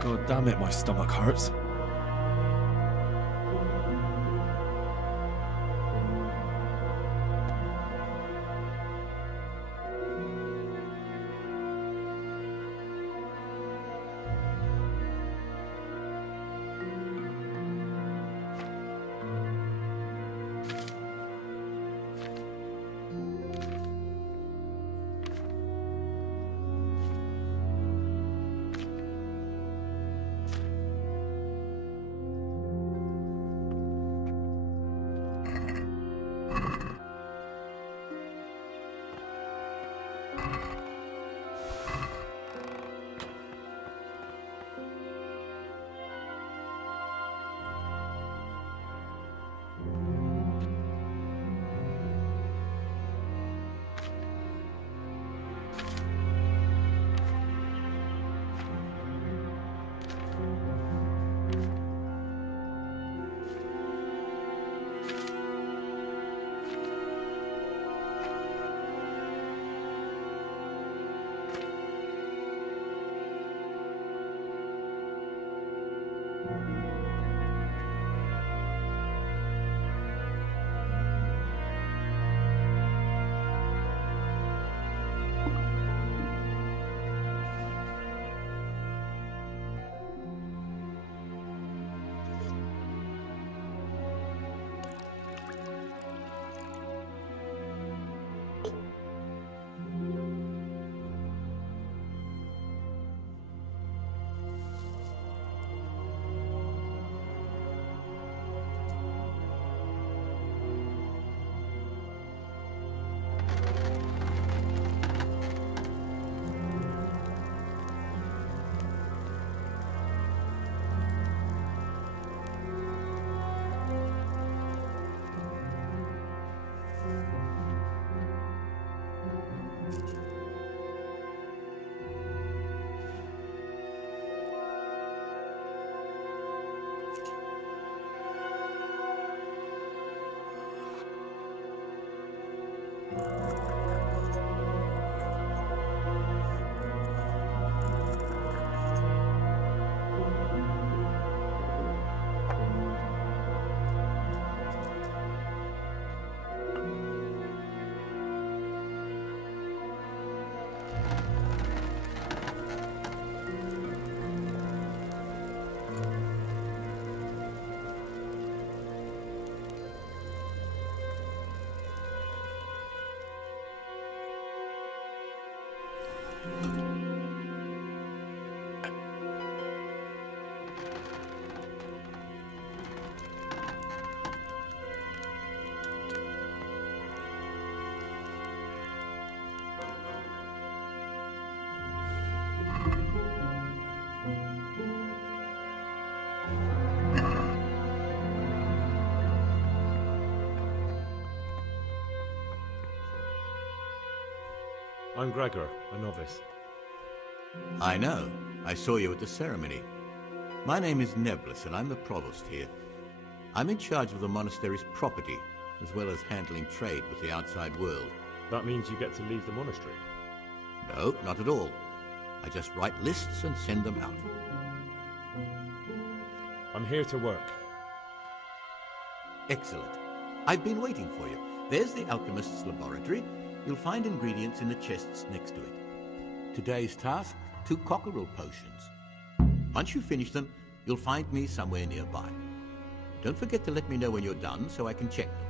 God damn it, my stomach hurts. I'm Gregor, a novice. I know. I saw you at the ceremony. My name is Neblis, and I'm the provost here. I'm in charge of the monastery's property, as well as handling trade with the outside world. That means you get to leave the monastery? No, not at all. I just write lists and send them out. I'm here to work. Excellent. I've been waiting for you. There's the alchemist's laboratory. You'll find ingredients in the chests next to it. Today's task, 2 cockerel potions. Once you finish them, you'll find me somewhere nearby. Don't forget to let me know when you're done so I can check them.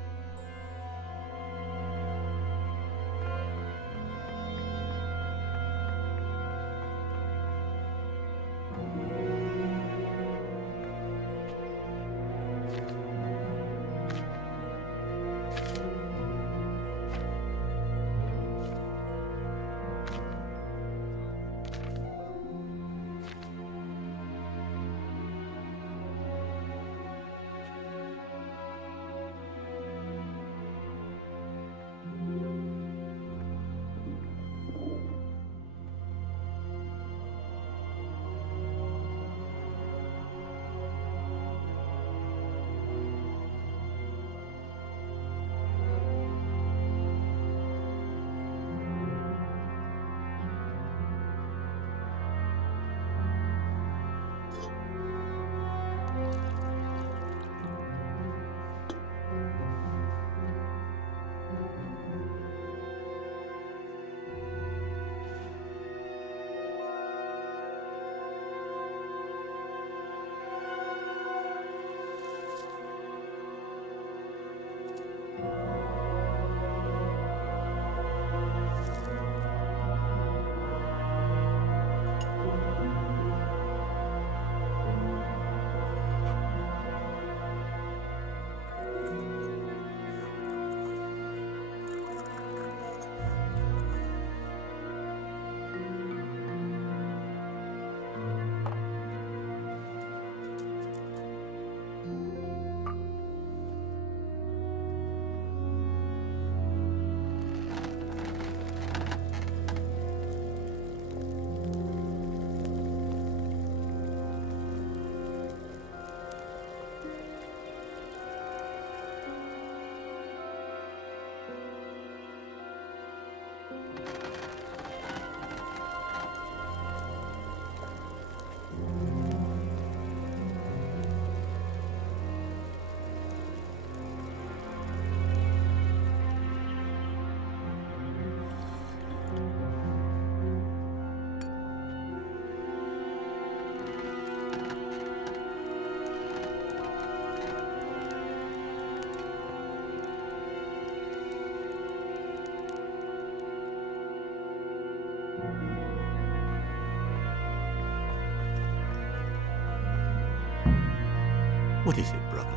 What is it, brother?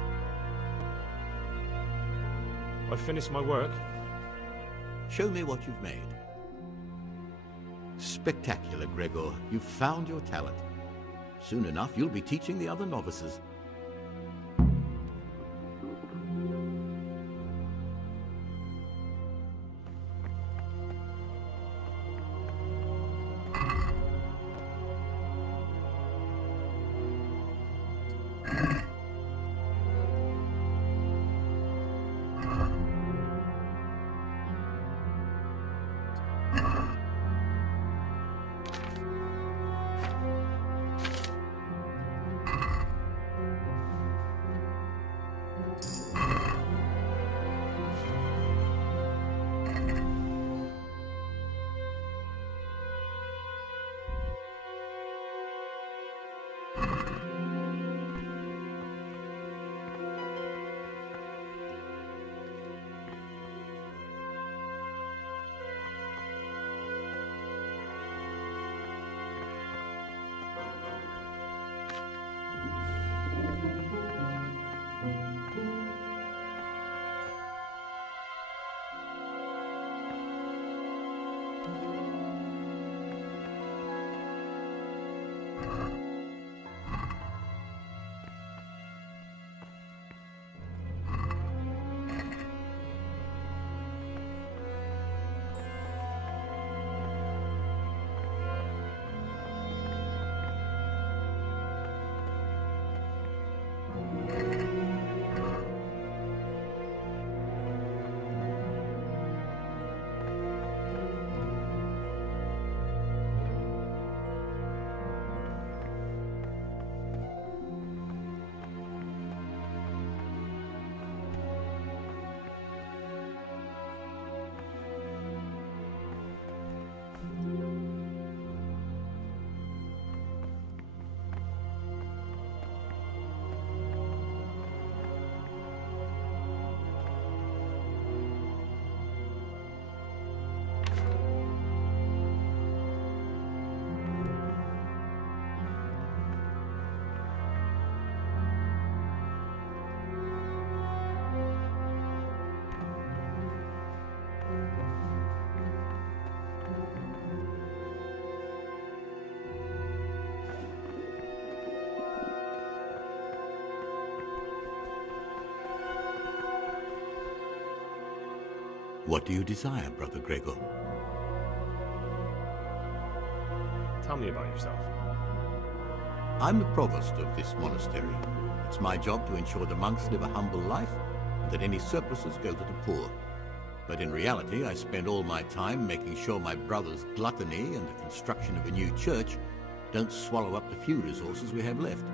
I've finished my work. Show me what you've made. Spectacular, Gregor. You've found your talent. Soon enough, you'll be teaching the other novices. What do you desire, Brother Gregor? Tell me about yourself. I'm the provost of this monastery. It's my job to ensure the monks live a humble life and that any surpluses go to the poor. But in reality, I spend all my time making sure my brother's gluttony and the construction of a new church don't swallow up the few resources we have left.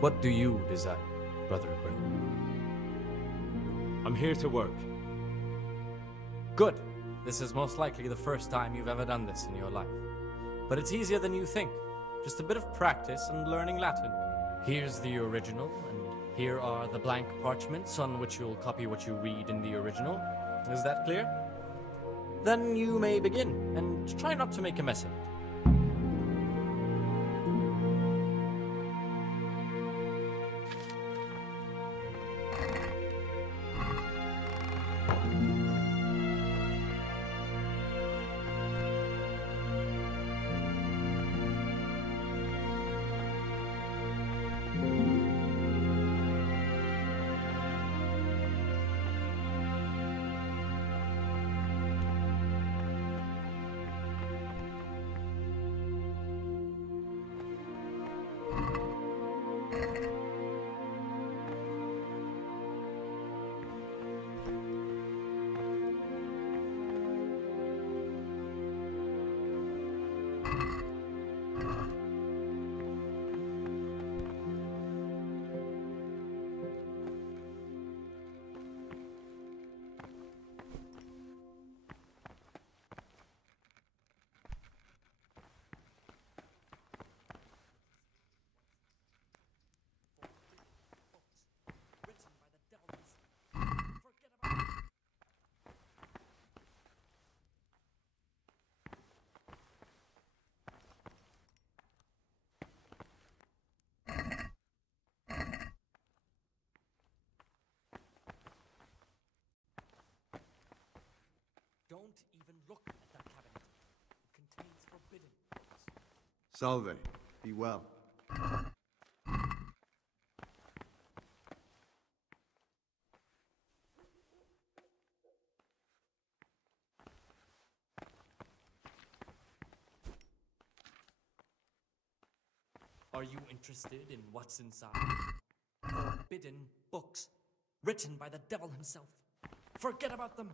What do you desire, Brother Grill? I'm here to work. Good. This is most likely the first time you've ever done this in your life. But it's easier than you think. Just a bit of practice and learning Latin. Here's the original, and here are the blank parchments on which you'll copy what you read in the original. Is that clear? Then you may begin, and try not to make a mess of it. Don't even look at that cabinet. It contains forbidden books. Salve. Be well. Are you interested in what's inside? Forbidden books, written by the devil himself. Forget about them.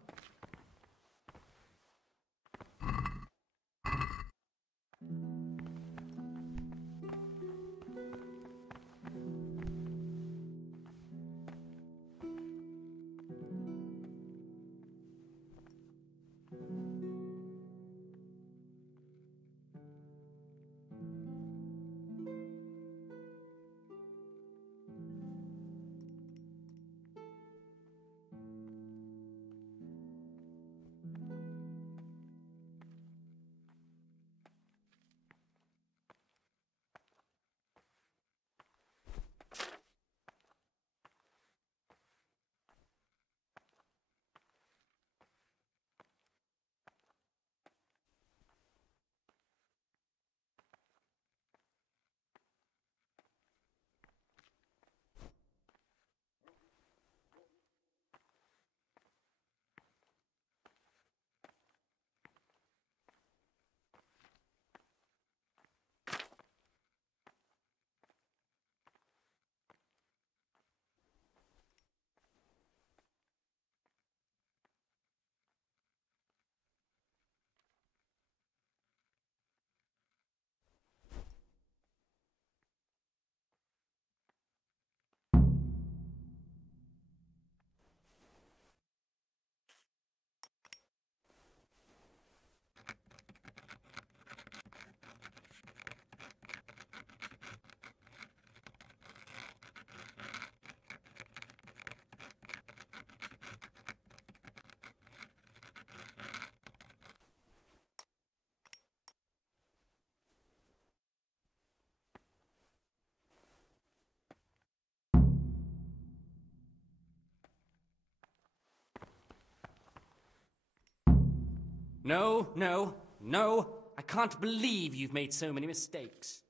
No, no, no. I can't believe you've made so many mistakes.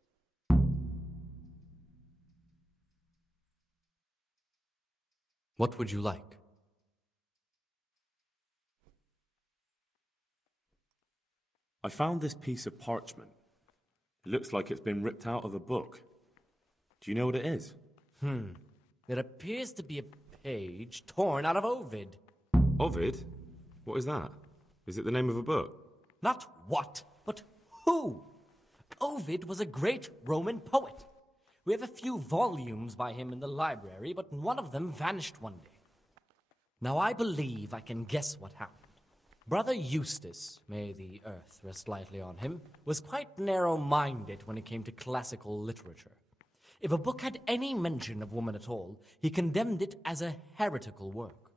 What would you like? I found this piece of parchment. It looks like it's been ripped out of a book. Do you know what it is? It appears to be a page torn out of Ovid. Ovid? What is that? Is it the name of a book? Not what, but who? Ovid was a great Roman poet. We have a few volumes by him in the library, but one of them vanished one day. Now I believe I can guess what happened. Brother Eustace, may the earth rest lightly on him, was quite narrow-minded when it came to classical literature. If a book had any mention of woman at all, he condemned it as a heretical work.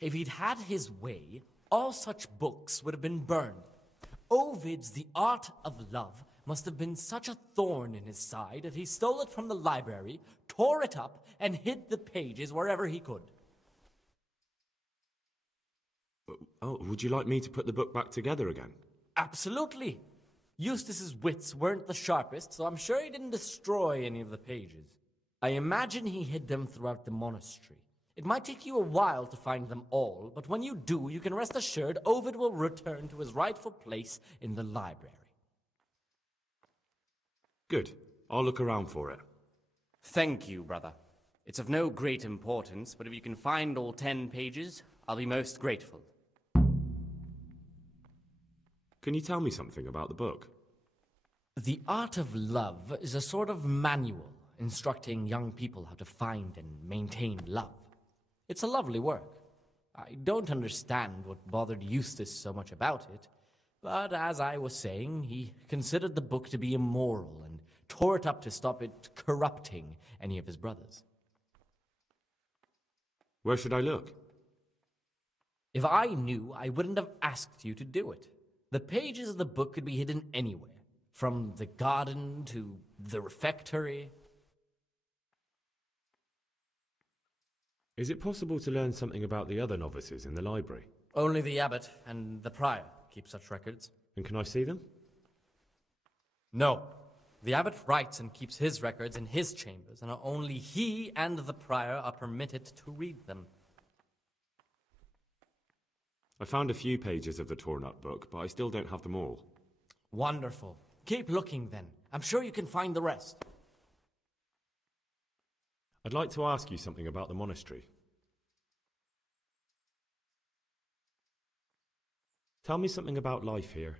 If he'd had his way, all such books would have been burned. Ovid's The Art of Love must have been such a thorn in his side that he stole it from the library, tore it up, and hid the pages wherever he could. Oh, would you like me to put the book back together again? Absolutely. Eustace's wits weren't the sharpest, so I'm sure he didn't destroy any of the pages. I imagine he hid them throughout the monastery. It might take you a while to find them all, but when you do, you can rest assured Ovid will return to his rightful place in the library. Good. I'll look around for it. Thank you, brother. It's of no great importance, but if you can find all 10 pages, I'll be most grateful. Can you tell me something about the book? The Art of Love is a sort of manual instructing young people how to find and maintain love. It's a lovely work. I don't understand what bothered Eustace so much about it, but as I was saying, he considered the book to be immoral and tore it up to stop it corrupting any of his brothers. Where should I look? If I knew, I wouldn't have asked you to do it. The pages of the book could be hidden anywhere, from the garden to the refectory. Is it possible to learn something about the other novices in the library? Only the abbot and the prior keep such records. And can I see them? No. The abbot writes and keeps his records in his chambers, and only he and the prior are permitted to read them. I found a few pages of the torn-up book, but I still don't have them all. Wonderful. Keep looking, then. I'm sure you can find the rest. I'd like to ask you something about the monastery. Tell me something about life here.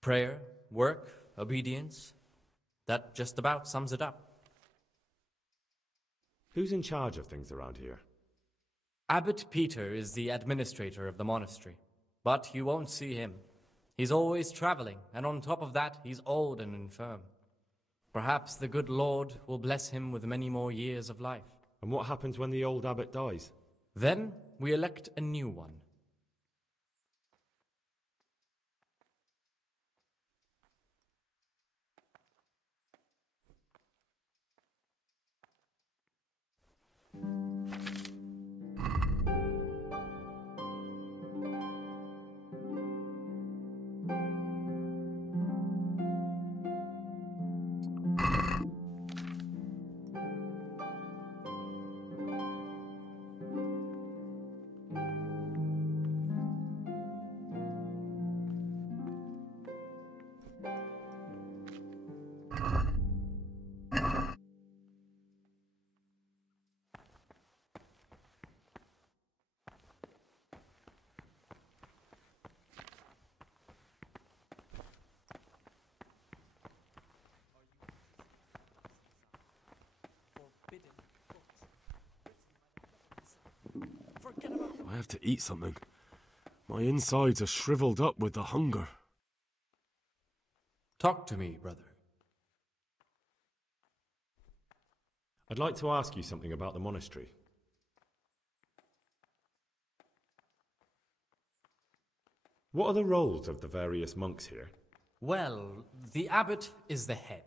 Prayer, work, obedience. That just about sums it up. Who's in charge of things around here? Abbot Peter is the administrator of the monastery, but you won't see him. He's always traveling, and on top of that, he's old and infirm. Perhaps the good Lord will bless him with many more years of life. And what happens when the old abbot dies? Then we elect a new one. I have to eat something. My insides are shriveled up with the hunger. Talk to me, brother. I'd like to ask you something about the monastery. What are the roles of the various monks here? Well, the abbot is the head,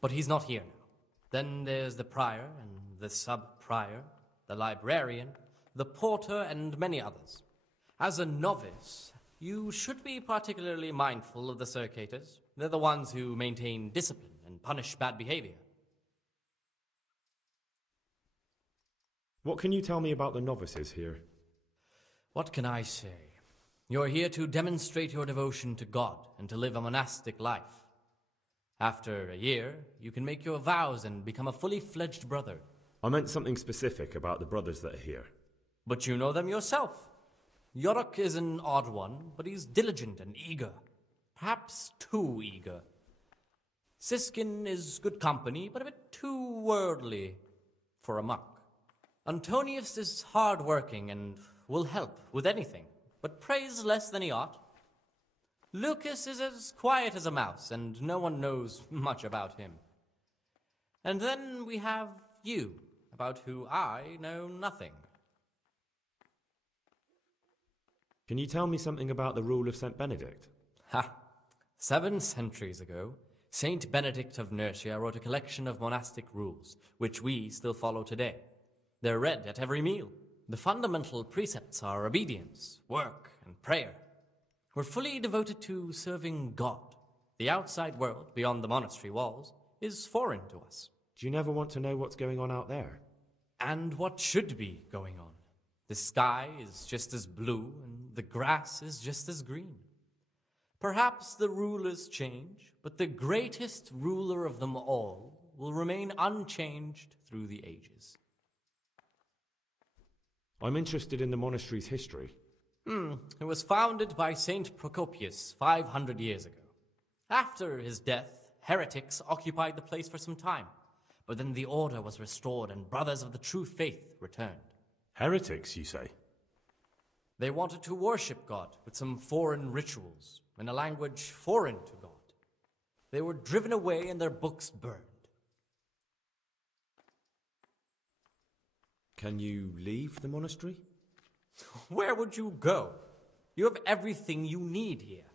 but he's not here now. Then there's the prior and the sub-prior, the librarian, the porter, and many others. As a novice, you should be particularly mindful of the circators. They're the ones who maintain discipline and punish bad behavior. What can you tell me about the novices here? What can I say? You're here to demonstrate your devotion to God and to live a monastic life. After a year, you can make your vows and become a fully fledged brother. I meant something specific about the brothers that are here. But you know them yourself. Yorick is an odd one, but he's diligent and eager. Perhaps too eager. Siskin is good company, but a bit too worldly for a monk. Antonius is hard-working and will help with anything, but prays less than he ought. Lucas is as quiet as a mouse, and no one knows much about him. And then we have you, about who I know nothing. Can you tell me something about the rule of St. Benedict? Ha! 7 centuries ago, Saint Benedict of Nursia wrote a collection of monastic rules, which we still follow today. They're read at every meal. The fundamental precepts are obedience, work, and prayer. We're fully devoted to serving God. The outside world, beyond the monastery walls, is foreign to us. Do you never want to know what's going on out there? And what should be going on? The sky is just as blue, and the grass is just as green. Perhaps the rulers change, but the greatest ruler of them all will remain unchanged through the ages. I'm interested in the monastery's history. It was founded by Saint Procopius 500 years ago. After his death, heretics occupied the place for some time, but then the order was restored and brothers of the true faith returned. Heretics, you say? They wanted to worship God with some foreign rituals, in a language foreign to God. They were driven away and their books burned. Can you leave the monastery? Where would you go? You have everything you need here.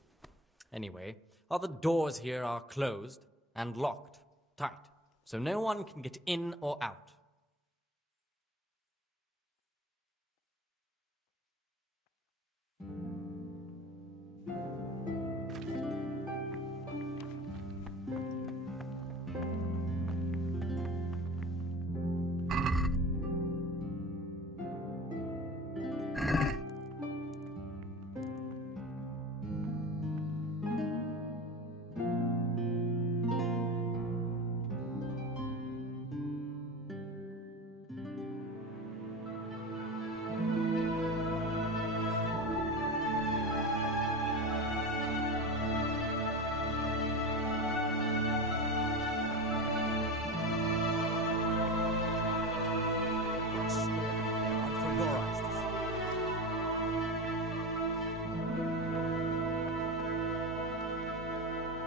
Anyway, all the doors here are closed and locked tight, so no one can get in or out.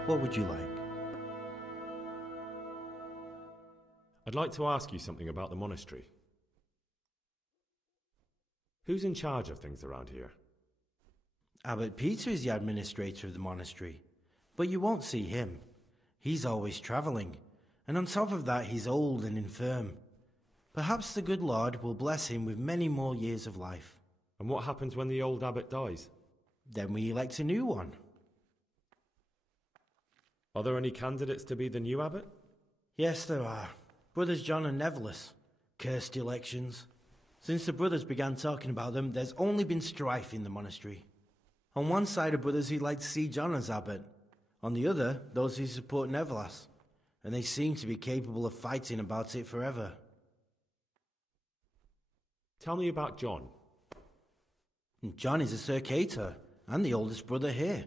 What would you like? I'd like to ask you something about the monastery. Who's in charge of things around here? Abbot Peter is the administrator of the monastery, but you won't see him. He's always travelling, and on top of that he's old and infirm. Perhaps the good Lord will bless him with many more years of life. And what happens when the old abbot dies? Then we elect a new one. Are there any candidates to be the new abbot? Yes, there are. Brothers John and Neverless. Cursed elections. Since the brothers began talking about them, there's only been strife in the monastery. On one side are brothers who'd like to see John as abbot. On the other, those who support Neverless. And they seem to be capable of fighting about it forever. Tell me about John. John is a Circator, and the oldest brother here.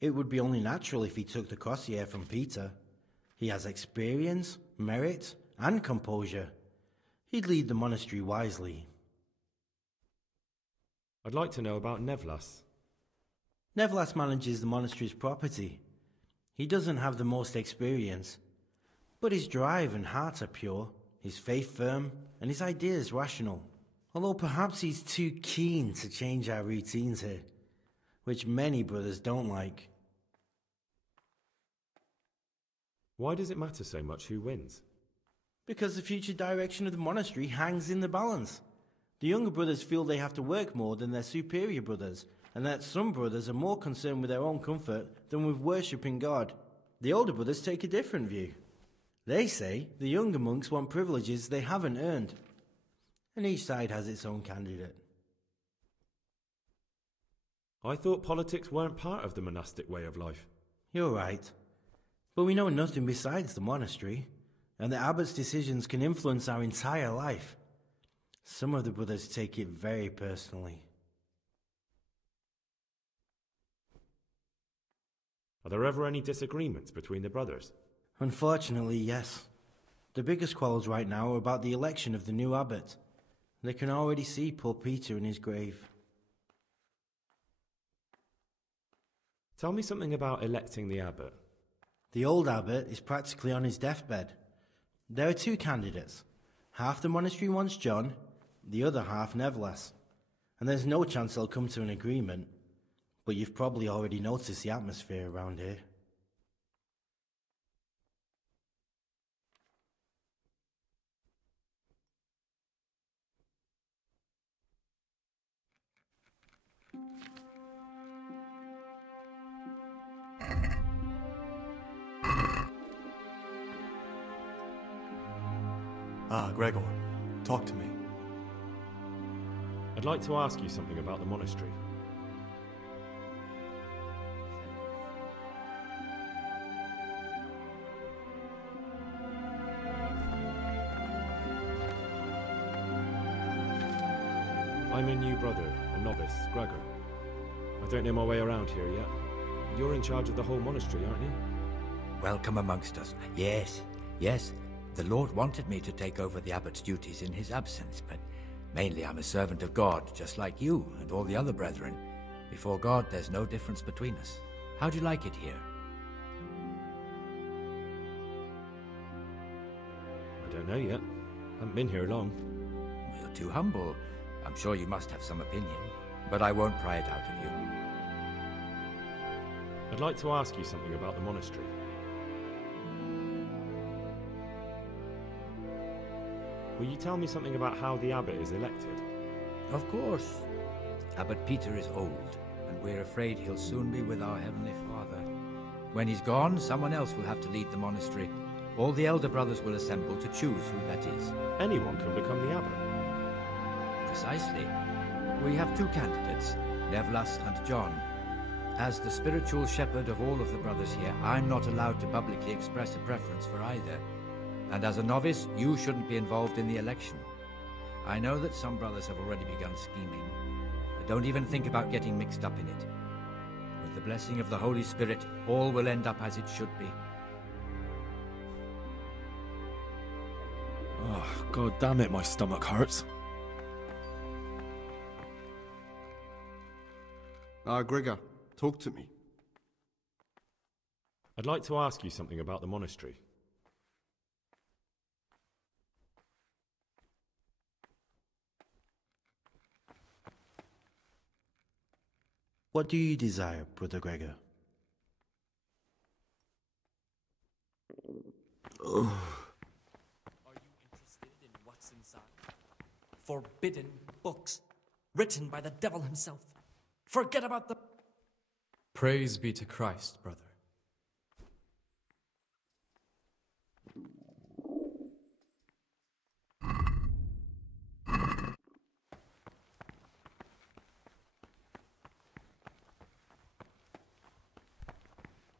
It would be only natural if he took the crossier from Peter. He has experience, merit, and composure. He'd lead the monastery wisely. I'd like to know about Nevlas. Nevlas manages the monastery's property. He doesn't have the most experience, but his drive and heart are pure, his faith firm, and his ideas rational. Although perhaps he's too keen to change our routines here, which many brothers don't like. Why does it matter so much who wins? Because the future direction of the monastery hangs in the balance. The younger brothers feel they have to work more than their superior brothers, and that some brothers are more concerned with their own comfort than with worshipping God. The older brothers take a different view. They say the younger monks want privileges they haven't earned, and each side has its own candidate. I thought politics weren't part of the monastic way of life. You're right. But we know nothing besides the monastery, and the abbot's decisions can influence our entire life. Some of the brothers take it very personally. Are there ever any disagreements between the brothers? Unfortunately, yes. The biggest quarrels right now are about the election of the new abbot. They can already see poor Peter in his grave. Tell me something about electing the abbot. The old abbot is practically on his deathbed. There are two candidates. Half the monastery wants John, the other half Neverlas. And there's no chance they'll come to an agreement. But you've probably already noticed the atmosphere around here. Ah, Gregor, talk to me. I'd like to ask you something about the monastery. I'm a new brother, a novice, Gregor. I don't know my way around here yet. You're in charge of the whole monastery, aren't you? Welcome amongst us. Yes, yes. The Lord wanted me to take over the abbot's duties in his absence, but mainly I'm a servant of God, just like you and all the other brethren. Before God, there's no difference between us. How do you like it here? I don't know yet. Haven't been here long. You're too humble. I'm sure you must have some opinion, but I won't pry it out of you. I'd like to ask you something about the monastery. Will you tell me something about how the abbot is elected? Of course. Abbot Peter is old, and we're afraid he'll soon be with our Heavenly Father. When he's gone, someone else will have to lead the monastery. All the elder brothers will assemble to choose who that is. Anyone can become the abbot. Precisely. We have two candidates, Nevlas and John. As the spiritual shepherd of all of the brothers here, I'm not allowed to publicly express a preference for either. And as a novice, you shouldn't be involved in the election. I know that some brothers have already begun scheming, but don't even think about getting mixed up in it. With the blessing of the Holy Spirit, all will end up as it should be. Oh, God damn it, my stomach hurts. Ah, Gregor, talk to me. I'd like to ask you something about the monastery. What do you desire, Brother Gregor? Are you interested in what's inside? Forbidden books, written by the devil himself. Forget about the... Praise be to Christ, brother.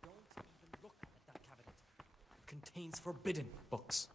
Don't even look at that cabinet. It contains forbidden books.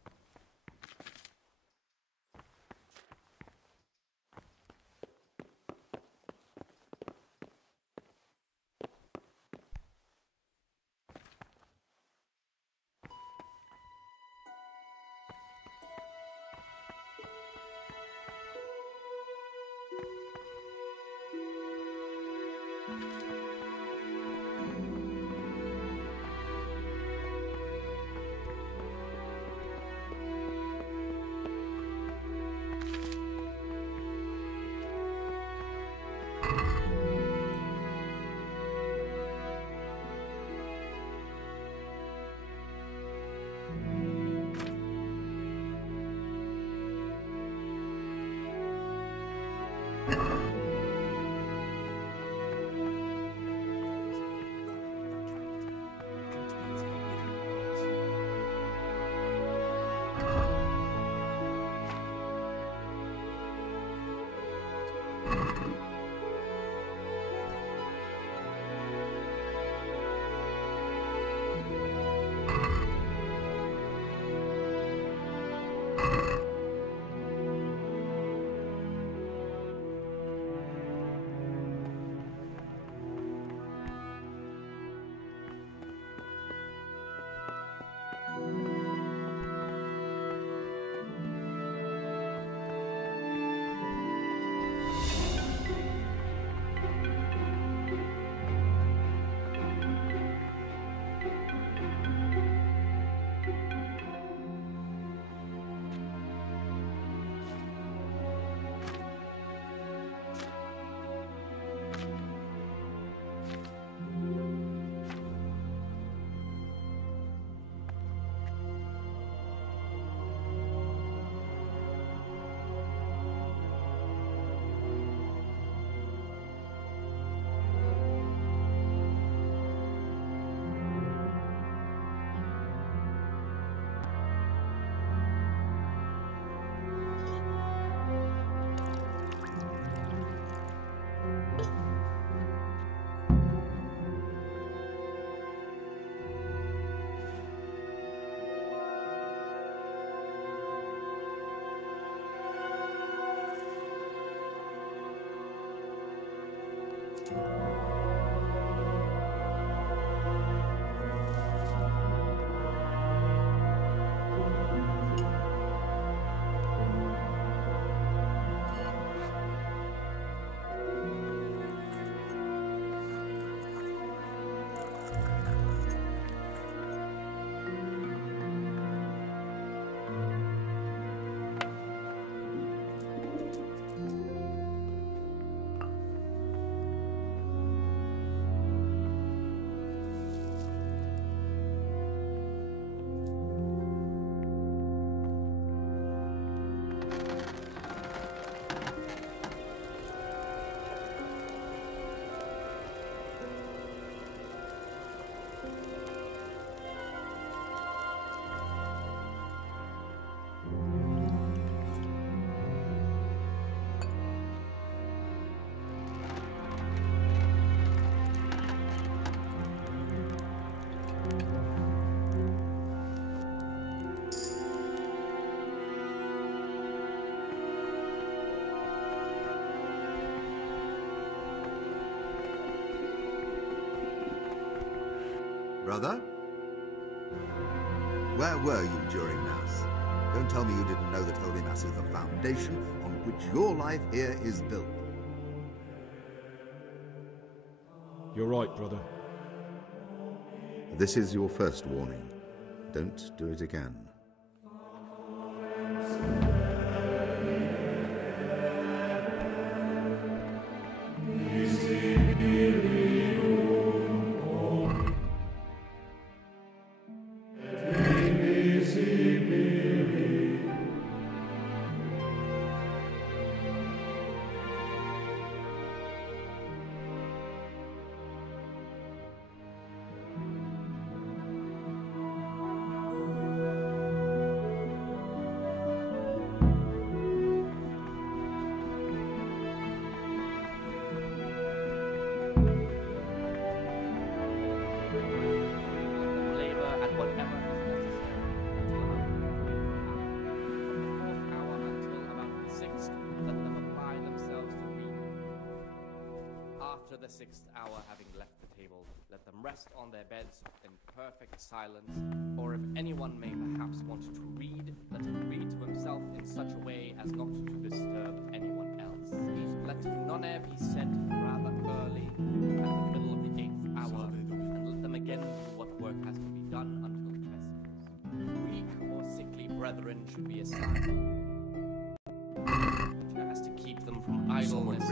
Brother? Where were you during Mass? Don't tell me you didn't know that Holy Mass is the foundation on which your life here is built. You're right, brother. This is your first warning. Don't do it again. After the 6th hour, having left the table, let them rest on their beds in perfect silence, or if anyone may perhaps want to read, let him read to himself in such a way as not to disturb anyone else. Let none be said rather early, at the middle of the 8th hour, and let them again do what work has to be done until vespers. Weak or sickly brethren should be assigned, which has to keep them from idleness.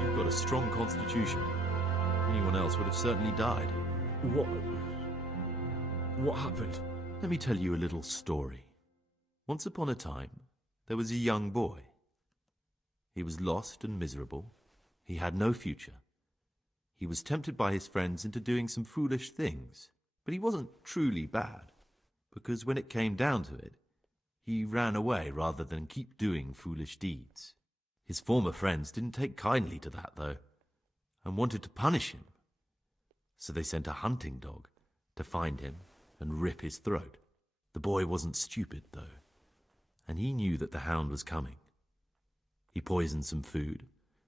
You've got a strong constitution. Anyone else would have certainly died. What happened? Let me tell you a little story. Once upon a time, there was a young boy. He was lost and miserable. He had no future. He was tempted by his friends into doing some foolish things, but he wasn't truly bad, because when it came down to it, he ran away rather than keep doing foolish deeds. His former friends didn't take kindly to that, though, and wanted to punish him. So they sent a hunting dog to find him and rip his throat. The boy wasn't stupid, though, and he knew that the hound was coming. He poisoned some food,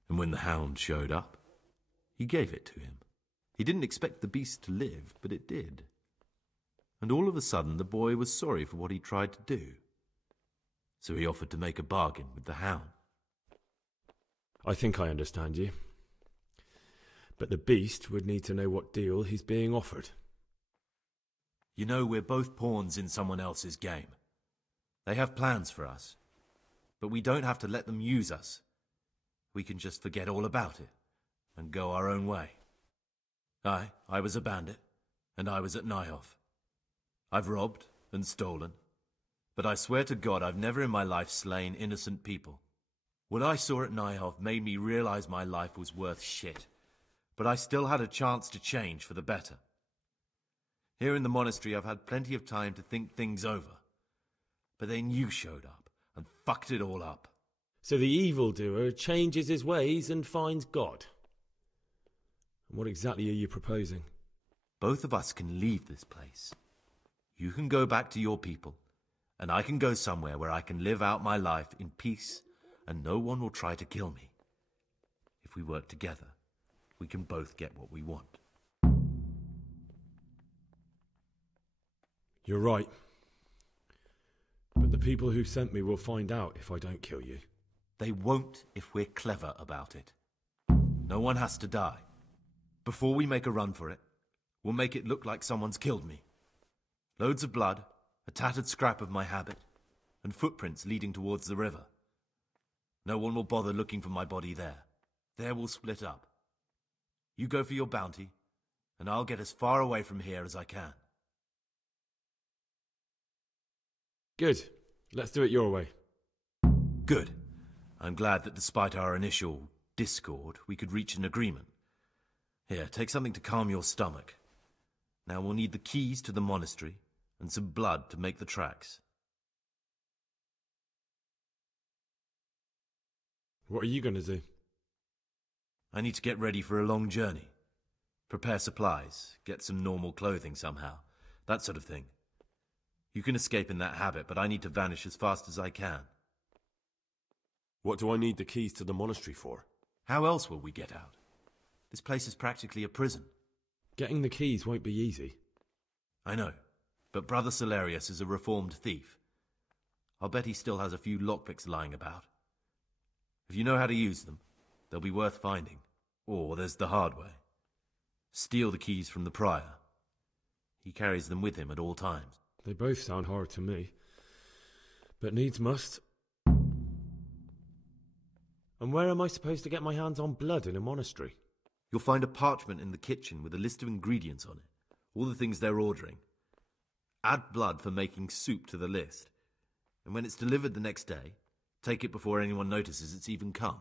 and when the hound showed up, he gave it to him. He didn't expect the beast to live, but it did. And all of a sudden the boy was sorry for what he tried to do. So he offered to make a bargain with the hound. I think I understand you. But the beast would need to know what deal he's being offered. You know, we're both pawns in someone else's game. They have plans for us, but we don't have to let them use us. We can just forget all about it and go our own way. I was a bandit, and I was at Nyhoff. I've robbed and stolen, but I swear to God I've never in my life slain innocent people. What I saw at Nyhoff made me realize my life was worth shit, but I still had a chance to change for the better. Here in the monastery I've had plenty of time to think things over, but then you showed up and fucked it all up. So the evildoer changes his ways and finds God. And what exactly are you proposing? Both of us can leave this place. You can go back to your people, and I can go somewhere where I can live out my life in peace, and no one will try to kill me. If we work together, we can both get what we want. You're right. But the people who sent me will find out if I don't kill you. They won't if we're clever about it. No one has to die. Before we make a run for it, we'll make it look like someone's killed me. Loads of blood, a tattered scrap of my habit, and footprints leading towards the river. No one will bother looking for my body there. There we'll split up. You go for your bounty, and I'll get as far away from here as I can. Good. Let's do it your way. Good. I'm glad that despite our initial discord, we could reach an agreement. Here, take something to calm your stomach. Now we'll need the keys to the monastery and some blood to make the tracks. What are you going to do? I need to get ready for a long journey. Prepare supplies, get some normal clothing somehow, that sort of thing. You can escape in that habit, but I need to vanish as fast as I can. What do I need the keys to the monastery for? How else will we get out? This place is practically a prison. Getting the keys won't be easy. I know, but Brother Solarius is a reformed thief. I'll bet he still has a few lockpicks lying about. If you know how to use them, they'll be worth finding. Or there's the hard way. Steal the keys from the prior. He carries them with him at all times. They both sound hard to me. But needs must. And where am I supposed to get my hands on blood in a monastery? You'll find a parchment in the kitchen with a list of ingredients on it. All the things they're ordering. Add blood for making soup to the list. And when it's delivered the next day, take it before anyone notices it's even come.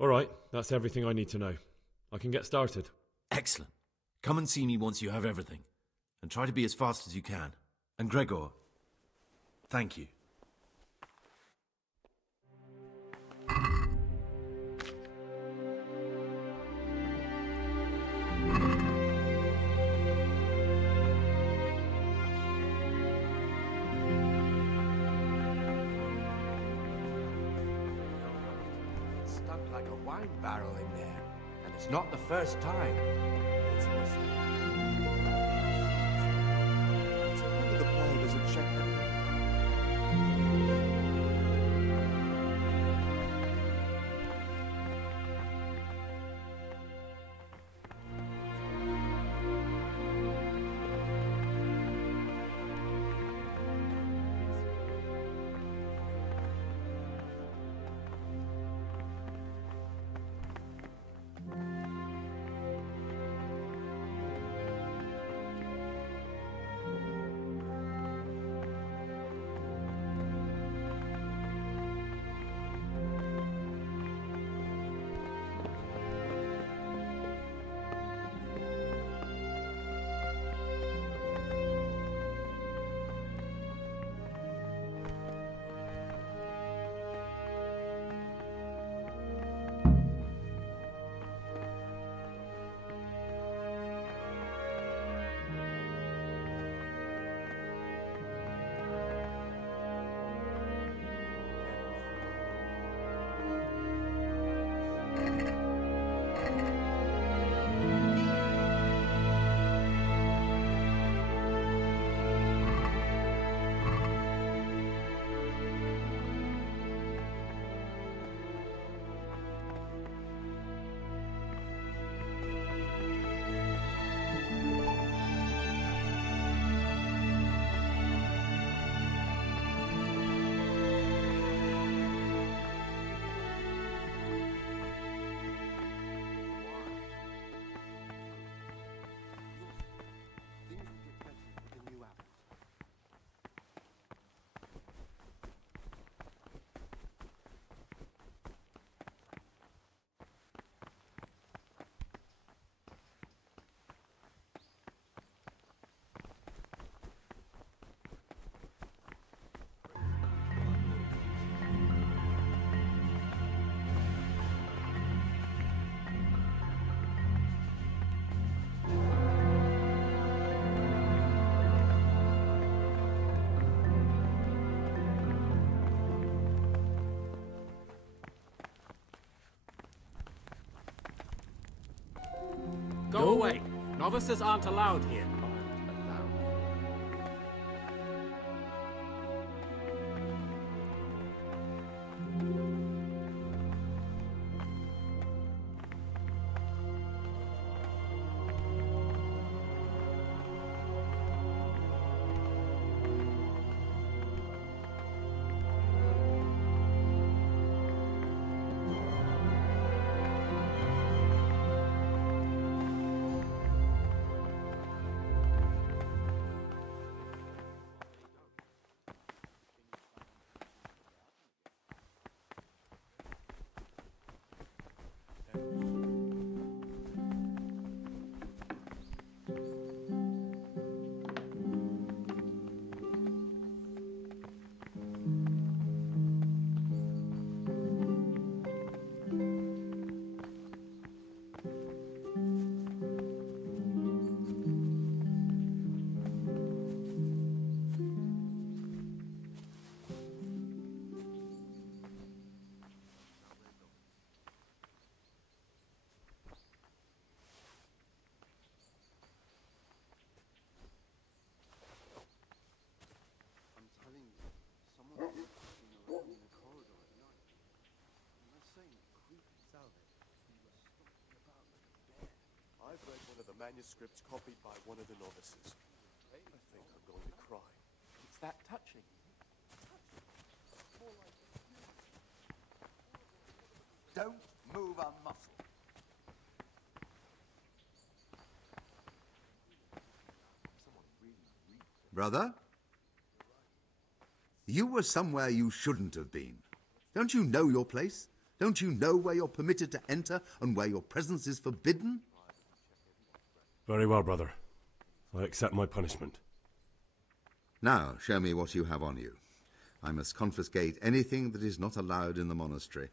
All right, that's everything I need to know. I can get started. Excellent. Come and see me once you have everything. And try to be as fast as you can. And Gregor, thank you. Stuck like a wine barrel in there. And it's not the first time. It's So wonder the prior doesn't check them. Go away. Novices aren't allowed here. I've read one of the manuscripts copied by one of the novices. I think I'm going to cry. It's that touching. Don't move a muscle. Brother? You were somewhere you shouldn't have been. Don't you know your place? Don't you know where you're permitted to enter and where your presence is forbidden? Very well, brother. I accept my punishment. Now, show me what you have on you. I must confiscate anything that is not allowed in the monastery.